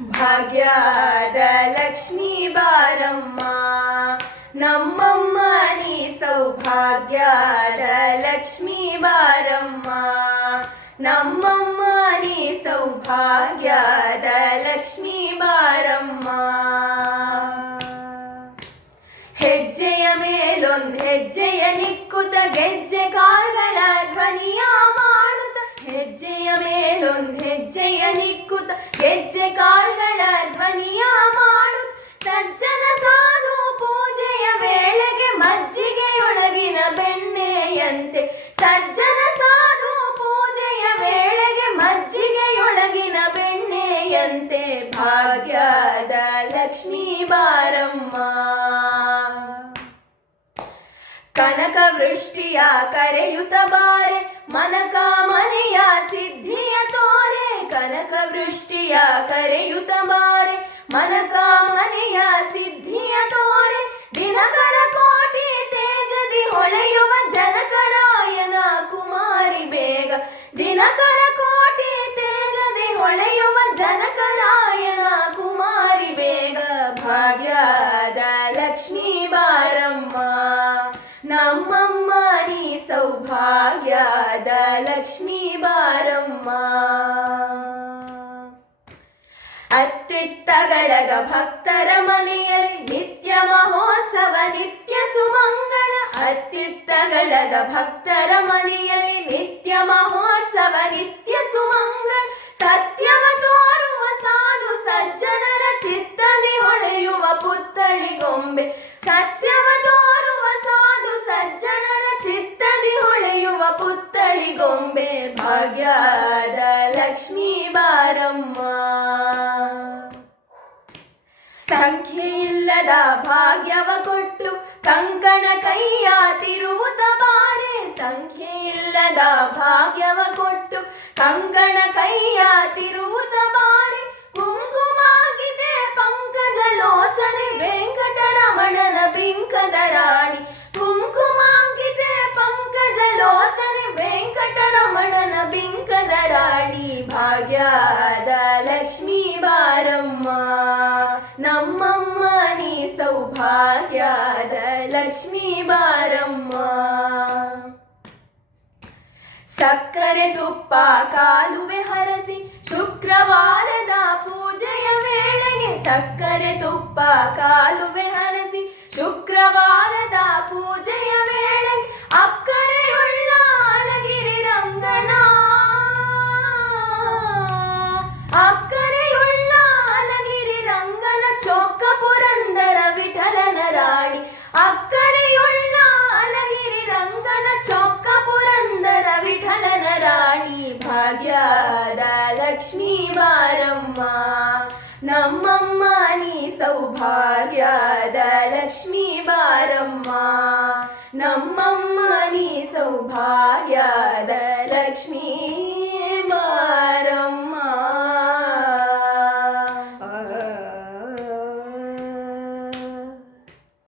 ಭಾಗ್ಯದ ಲಕ್ಷ್ಮೀ ಬಾರಮ್ಮ ನಮ್ಮಮ್ಮ ನೀ ಸೌಭಾಗ್ಯದ ಲಕ್ಷ್ಮೀ ಬಾರಮ್ಮ ನಮ್ಮಮ್ಮ ನೀ ಸೌಭಾಗ್ಯದ ಲಕ್ಷ್ಮೀ ಬಾರಮ್ಮ ಹೆಜ್ಜೆಯ ಮೇಲೊಂದು ಹೆಜ್ಜೆಯ ನಿಕ್ಕುತ ಗೆಜ್ಜೆ ಕಾಲ್ಗಳ ಧ್ವನಿಯ ಮಾಡುತ್ತ ಹೆಜ್ಜೆಯ ಮೇಲೊಂದು ಹೆಜ್ಜೆಯ ನಿಕ್ಕುತ ಗೆಜ್ಜೆ ಕಾಲ್ಗಳ ಧ್ವನಿಯ ಮಾಡುತ್ತ ಸಜ್ಜನ ಸಾಧು ಪೂಜೆಯ ವೇಳೆಗೆ ಮಜ್ಜಿಗೆಯೊಳಗಿನ ಬೆಣ್ಣೆಯಂತೆ ಸಜ್ಜನ ಸಾಧು ಪೂಜೆಯ ವೇಳೆಗೆ ಮಜ್ಜಿಗೆಯೊಳಗಿನ ಬೆಣ್ಣೆಯಂತೆ ಭಾಗ್ಯದ ಲಕ್ಷ್ಮೀ ಬಾರಮ್ಮ ಕನಕ ವೃಷ್ಟಿಯ ಕರೆಯುತ್ತ ಬಾರೆ ಮನಕ ಮನೆಯ ಸಿದ್ಧಿಯ ತೋರೆ ಕನಕ ವೃಷ್ಟಿಯ ಕರೆಯುತ್ತ ಬಾರೆ ಮನಕ ಮನೆಯ ಸಿದ್ಧಿಯ ತೋರೆ ದಿನಕರ ಕೋಟಿ ತೇಜದಿ ಹೊಳೆಯುವ ಜನಕರಾಯನ ಕುಮಾರಿ ಬೇಗ ದಿನಕರ ಕೋಟಿ ತೇಜದಿ ಹೊಳೆಯುವ ಜನಕರಾಯನ ಕುಮಾರಿ ಬೇಗ ಭಾಗ್ಯದ ಲಕ್ಷ್ಮೀ ಬಾರಮ್ಮ ನಮ್ಮಮ್ಮ ನೀ ಸೌಭಾಗ್ಯದ ಲಕ್ಷ್ಮೀ ಬಾರಮ್ಮ ಅತ್ತಿತ್ತಗಳದ ಭಕ್ತರ ಮನೆಯಲ್ಲಿ ನಿತ್ಯ ಮಹೋತ್ಸವ ನಿತ್ಯ ಸುಮಂಗಳ ಅತ್ತಿತ್ತಗಳದ ಭಕ್ತರ ಮನೆಯಲ್ಲಿ ನಿತ್ಯ ಮಹೋತ್ಸವ ನಿತ್ಯ ಸುಮಂಗಳ ಸತ್ಯವ ತೋರುವ ಸಾಧು ಸಜ್ಜನರ ಚಿತ್ತದಿ ಹೊಳೆಯುವ ಪುತ್ಥಳಿ ಗೊಂಬೆ ಸತ್ಯವ ತೋರುವ ಸಾಧು ಸಜ್ಜನರ ಚಿತ್ತದಿ ಹೊಳೆಯುವ ಪುತ್ಥಳಿ ಗೊಂಬೆ ಭಾಗ್ಯದ ಲಕ್ಷ್ಮೀ ಬಾರಮ್ಮ ಸಂಖ್ಯೆಯಿಲ್ಲದ ಭಾಗ್ಯವ ಕೊಟ್ಟು ಕಂಕಣ ಕೈಯ ತಿರುವುತ ಬಾರೆ ಸಂಖ್ಯೆಯಿಲ್ಲದ ಭಾಗ್ಯವ ಕೊಟ್ಟು ಕಂಕಣ ಕೈಯ ತಿರುವುತ ಬಾರೆ ಕುಂಕುಮಾಗಿದೆ ಪಂಕಜ ಲೋಚನೆ ವೆಂಕಟರಮಣನ ಬಿಂಕದ ರಾಣಿ ಕುಂಕುಮಾಗಿದೆ ಪಂಕಜ ಲೋಚನೆ ವೆಂಕಟರಮಣನ ಬಿಂಕದ ರಾಣಿ ಭಾಗ್ಯದ ಲಕ್ಷ್ಮೀ ಬಾರಮ್ಮ ನಮ್ಮಮ್ಮ ನೀ ಸೌಭಾಗ್ಯದ ಲಕ್ಷ್ಮೀ ಬಾರಮ್ಮ ಸಕ್ಕರೆ ತುಪ್ಪ ಕಾಲುವೆ ಹರಸಿ ಶುಕ್ರವಾರದ ಪೂಜೆಯ ವೇಳೆಗೆ ಸಕ್ಕರೆ ತುಪ್ಪ ಕಾಲುವೆ ಹರಸಿ ಶುಕ್ರವಾರದ ಪೂಜೆಯ ವೇಳೆಗೆ ಅಕ್ಕರೆಯುಳ್ಳ ಅಲಗಿರಿ ರಂಗನ ಅಕ್ಕರೆಯುಳ್ಳ ಅಲಗಿರಿ ರಂಗನ ಚೊಕ್ಕ ಪುರಂದರ ವಿಠಲನ ರಾಣಿ ಅಕ್ಕರೆಯುಳ್ಳ ಅಲಗಿರಿ ರಂಗನ ಚೊಕ್ಕ ಪುರಂದರ ವಿಠಲನ ರಾಣಿ ಭಾಗ್ಯದ ಲಕ್ಷ್ಮೀ ಬಾರಮ್ಮ ನಮ್ಮಮ್ಮ ನೀ ಸೌಭಾಗ್ಯದ ಲಕ್ಷ್ಮೀ ಬಾರಮ್ಮ ನಮ್ಮಮ್ಮ ನೀ ಸೌಭಾಗ್ಯದ ಲಕ್ಷ್ಮೀ ಬಾರಮ್ಮ